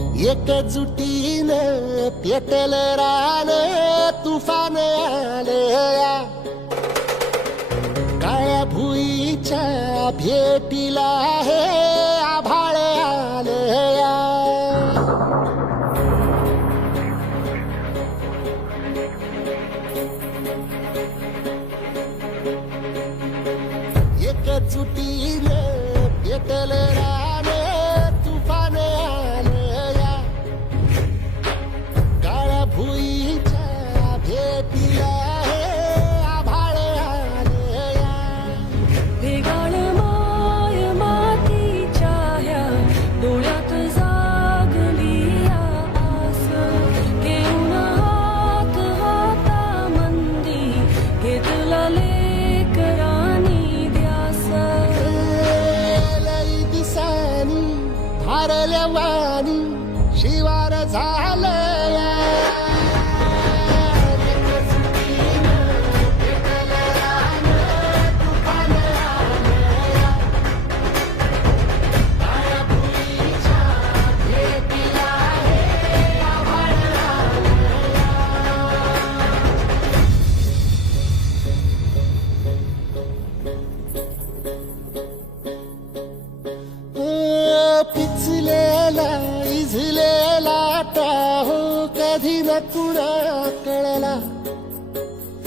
एकजुटीनं पेटल रान तुफान आलया काळ्या भुईच्या भेटीला हे आभाळ आलया एकजुटीनं पेटल रान तुफान आलया काळ्या भुईच्या भेटीला हे आभाळ आलया भेगाळ माय मातीच्या ह्या डोळ्यात जागली आस घेऊन हात हातामंदी घेतला लेकरांनी ध्यास लई दिसानी भारल्या वाणी शिवार झालया पिचलेला इझलेला टाहो कधी न कुणा कळला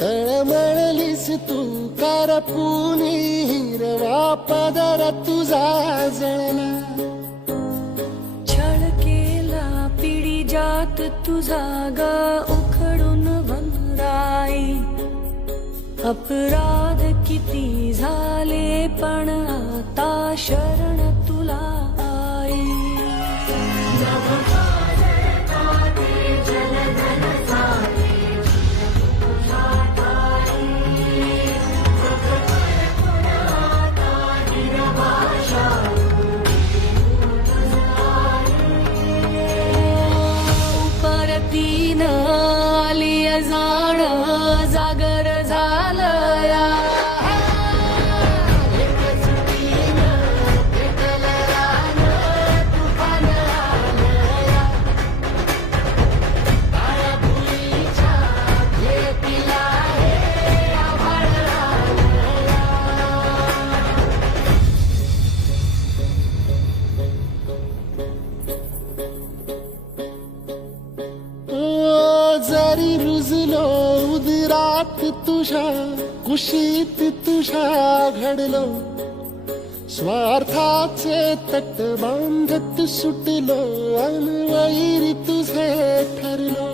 तळमळलीस तू करपुनी हिरवा पदर तुझा जळला छळ केला पिढी जात तुझा ग उखडून वनराई अपराध किती झाले पण आता शरण तुला आई परतीन आली जाण जागर झालया जरी रुजलो उदरात तुझ्या कुशीत तुझ्या घडलो स्वार्थाचे तट बांधत सुटलो अनवैरी तुझे ठरलो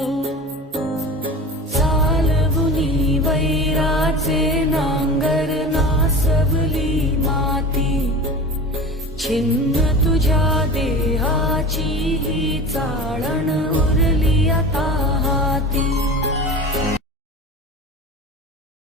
चालवुनी वैराचे नांगर नासवली माती छिन्न तुझ्या देहाची ही चाळ